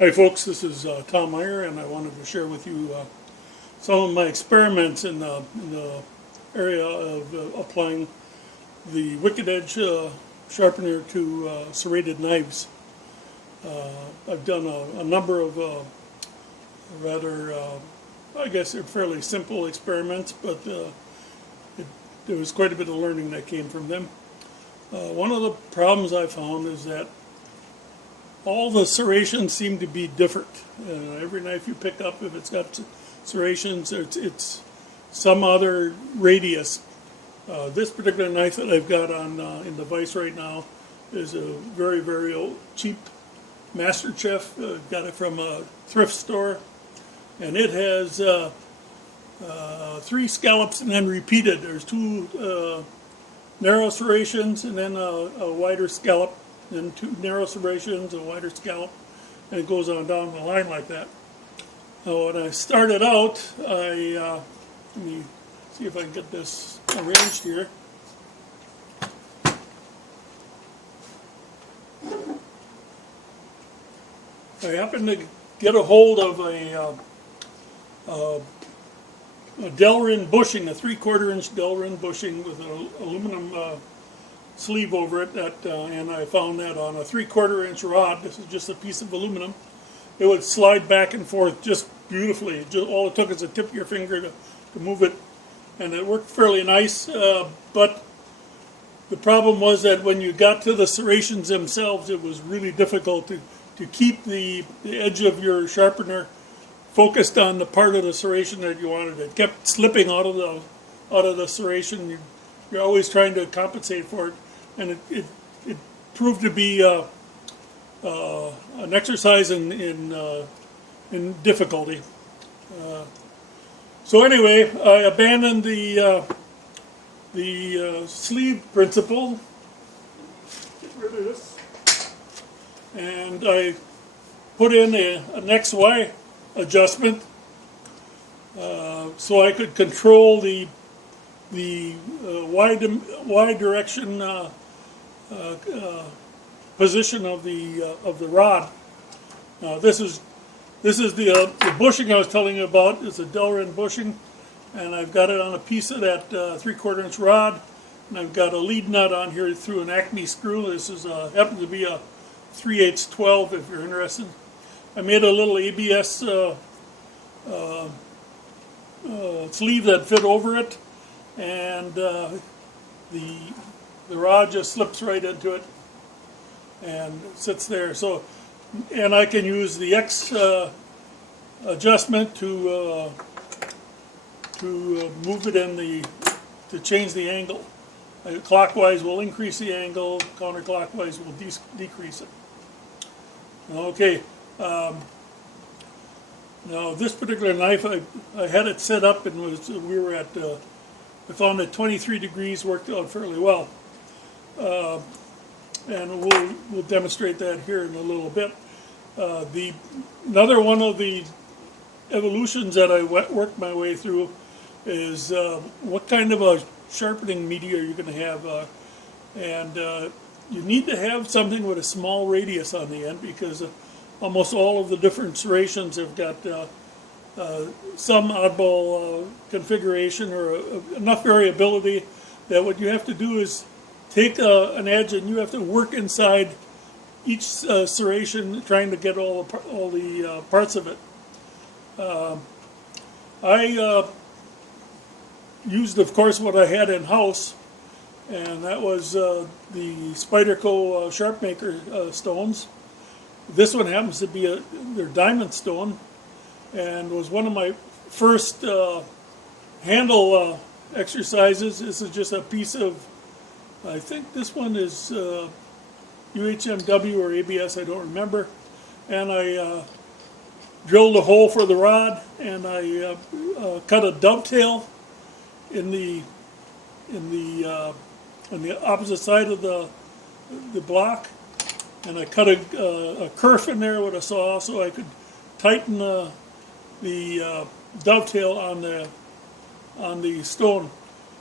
Hi folks, this is Tom Meyer, and I wanted to share with you some of my experiments in the area of applying the wicked edge sharpener to serrated knives. I've done a number of rather, I guess they're fairly simple experiments, but there was quite a bit of learning that came from them. One of the problems I found is that all the serrations seem to be different. Every knife you pick up, if it's got serrations, it's some other radius. This particular knife that I've got on in the vise right now is a very, very old, cheap MasterChef. Got it from a thrift store, and it has 3 scallops and then repeated. There's 2 narrow serrations and then a wider scallop, then 2 narrow serrations, a wider scallop, and it goes on down the line like that. Now, when I started out, let me see if I can get this arranged here. I happened to get a hold of a Delrin bushing, a 3/4 inch Delrin bushing with an aluminum sleeve over it, and I found that on a 3/4 inch rod. This is just a piece of aluminum. It would slide back and forth just beautifully. All it took is a tip of your finger to move it, and it worked fairly nice. But the problem was that when you got to the serrations themselves, it was really difficult to keep the edge of your sharpener focused on the part of the serration that you wanted. It kept slipping out of the serration. You're always trying to compensate for it, and it proved to be an exercise in difficulty. So anyway, I abandoned the sleeve principle. Get rid of this, and I put in an XY adjustment so I could control the y direction position of the rod. Now this is the bushing I was telling you about. It's a Delrin bushing, and I've got it on a piece of that 3/4 inch rod, and I've got a lead nut on here through an Acme screw. This is happens to be a 3/8 12 if you're interested. I made a little ABS sleeve that fit over it, and the rod just slips right into it and sits there. So, and I can use the X adjustment to move it to change the angle. Clockwise will increase the angle, counterclockwise will decrease it. Okay. Now this particular knife, I had it set up, and we were at I found that 23 degrees worked out fairly well, and we'll demonstrate that here in a little bit. Another one of the evolutions that I worked my way through is what kind of a sharpening media you're going to have, and you need to have something with a small radius on the end, because almost all of the different serrations have got some oddball configuration or enough variability that what you have to do is take an edge and you have to work inside each serration, trying to get all the parts of it. I used, of course, what I had in house, and that was the Spyderco Sharpmaker stones. This one happens to be their diamond stone, and was one of my first handle exercises. This is just a piece of, I think this one is UHMW or ABS, I don't remember. And I drilled a hole for the rod, and I cut a dovetail on the opposite side of the block, and I cut a kerf in there with a saw so I could tighten the dovetail on the stone.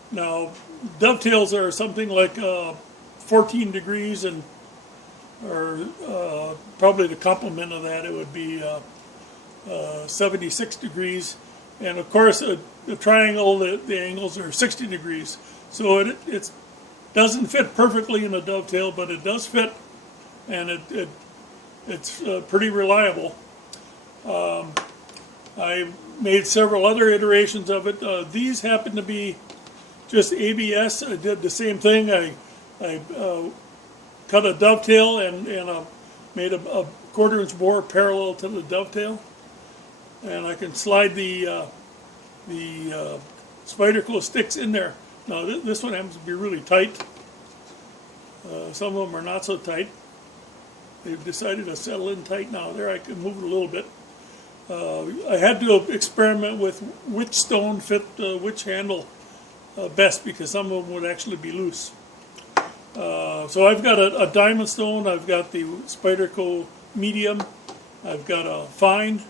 Now, dovetails are something like 14 degrees, and or probably the complement of that, it would be 76 degrees. And of course, the triangle, the angles are 60 degrees. So it doesn't fit perfectly in a dovetail, but it does fit, and it's pretty reliable. I made several other iterations of it. These happen to be just ABS. I did the same thing. I cut a dovetail and made a 1/4 inch bore parallel to the dovetail, and I can slide the Spyderco sticks in there. Now this one happens to be really tight. Some of them are not so tight. They've decided to settle in tight now. There, I can move it a little bit. I had to experiment with which stone fit which handle best, because some of them would actually be loose. So I've got a diamond stone. I've got the Spyderco medium. I've got a fine,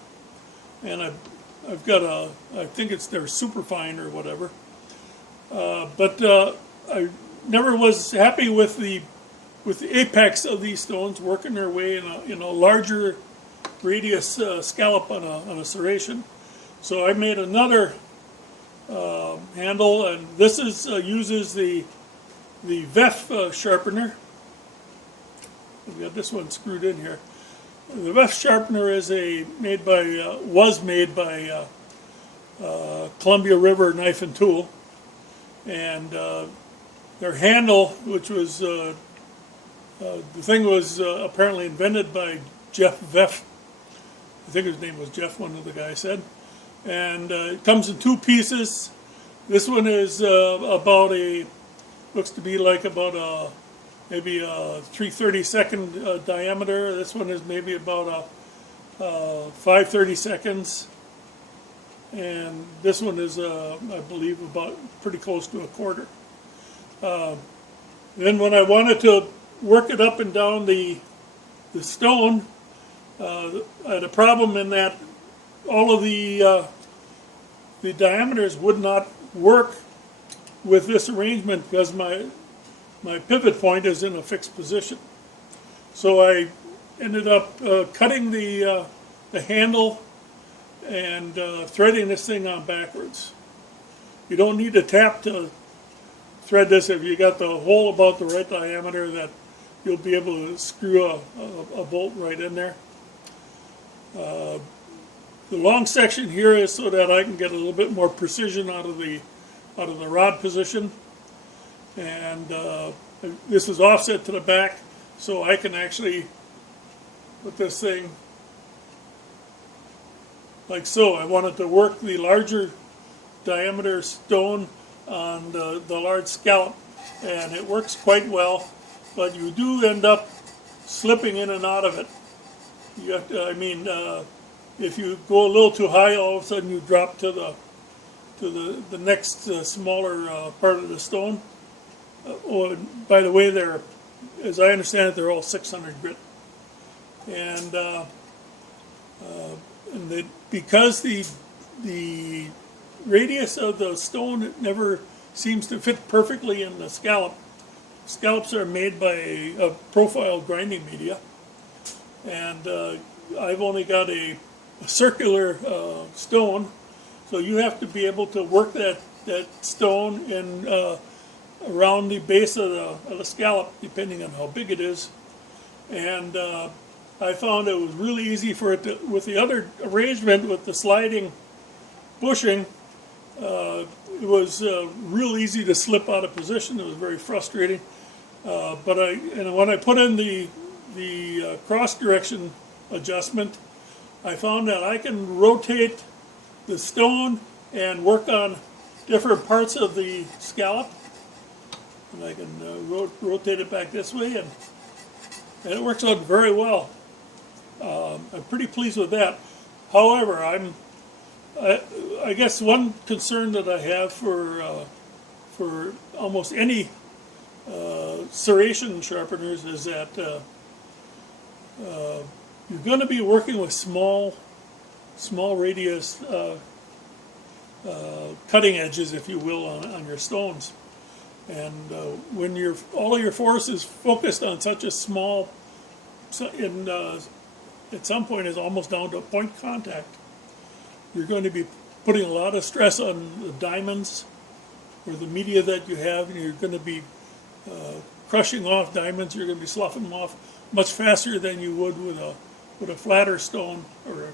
and I've got I think it's their super fine or whatever. But I never was happy with the apex of these stones working their way in a larger radius scallop on a serration. So I made another handle, and this is uses the VEF sharpener. We've got this one screwed in here. The VEF sharpener is was made by Columbia River Knife and Tool, and their handle, which was the thing was apparently invented by Jeff VEF. I think his name was Jeff, one of the guys said. And it comes in 2 pieces. This one is looks to be like about maybe a 3/32 diameter. This one is maybe about 5/32, and this one is I believe about pretty close to 1/4. Then when I wanted to work it up and down the stone, I had a problem in that all of the diameters would not work with this arrangement, because my pivot point is in a fixed position. So I ended up cutting the handle and threading this thing on backwards. You don't need a tap to thread this. If you got the hole about the right diameter, that you'll be able to screw a bolt right in there. The long section here is so that I can get a little bit more precision out of the rod position, and this is offset to the back, so I can actually put this thing like so. I wanted to work the larger diameter stone on the large scallop, and it works quite well, but you do end up slipping in and out of it. You have to, if you go a little too high, all of a sudden you drop to the next smaller part of the stone. Oh, and by the way, as I understand it, they're all 600 grit, and because the radius of the stone never seems to fit perfectly in the scallop. Scallops are made by a profile grinding media, and I've only got a circular stone, so you have to be able to work that stone in around the base of the scallop, depending on how big it is. And I found it was really easy for it to, with the other arrangement with the sliding bushing, it was real easy to slip out of position. It was very frustrating. But when I put in the cross direction adjustment, I found that I can rotate the stone and work on different parts of the scallop, and I can rotate it back this way, and it works out very well. I'm pretty pleased with that. However, I guess one concern that I have for almost any serration sharpeners is that you're going to be working with small radius cutting edges, if you will, on your stones. And when all of your force is focused on such a small at some point is almost down to point contact. You're going to be putting a lot of stress on the diamonds or the media that you have, and you're going to be crushing off diamonds. You're going to be sloughing them off much faster than you would with a flatter stone or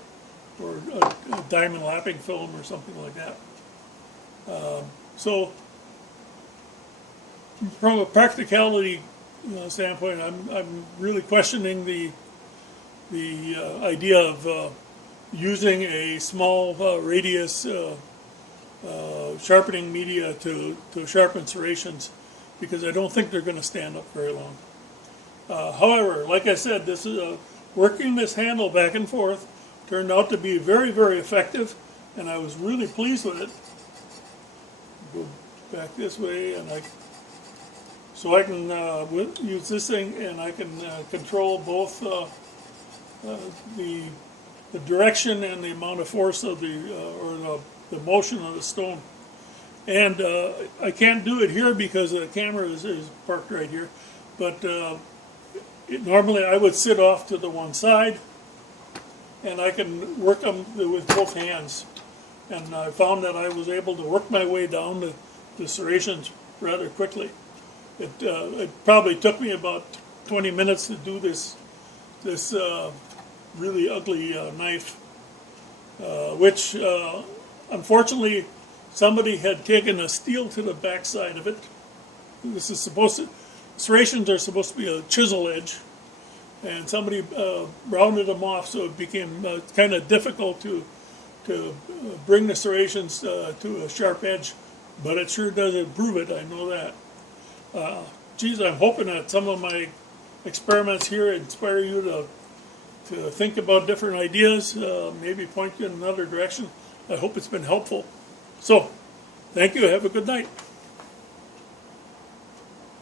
a diamond lapping film or something like that. So from a practicality standpoint, I'm really questioning the idea of using a small radius sharpening media to sharpen serrations, because I don't think they're going to stand up very long. However, like I said, this is working this handle back and forth turned out to be very, very effective, and I was really pleased with it. Go back this way, and so I can use this thing, and I can control both the direction and the amount of force of the motion of the stone. And I can't do it here because the camera is parked right here, but normally I would sit off to the one side, and I can work them with both hands. And I found that I was able to work my way down the serrations rather quickly. It probably took me about 20 minutes to do this really ugly knife, which unfortunately somebody had taken a steel to the backside of it. This is serrations are supposed to be a chisel edge, and somebody rounded them off, so it became kind of difficult to bring the serrations to a sharp edge, but it sure does improve it, I know that. Geez, I'm hoping that some of my experiments here inspire you to think about different ideas, maybe point you in another direction. I hope it's been helpful. So, thank you. Have a good night.